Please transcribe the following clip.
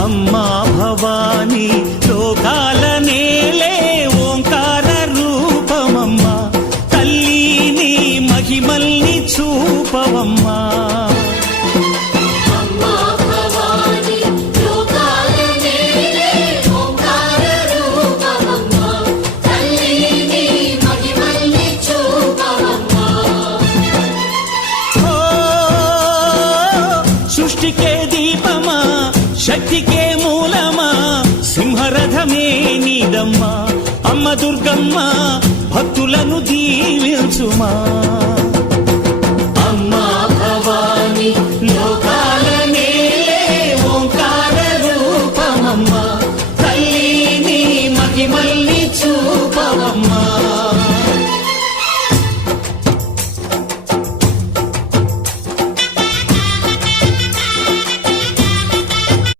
అమ్మా భవానీ లోకాల నేలే ఓంకార రూపమమ్మా తల్లి నీ మహిమల్ని చూపవమ్మా సృష్టికే దీపమా శక్తికే మూలమా సింహరథమే నీదమ్మా అమ్మ దుర్గమ్మ భక్తులను దీవించుమా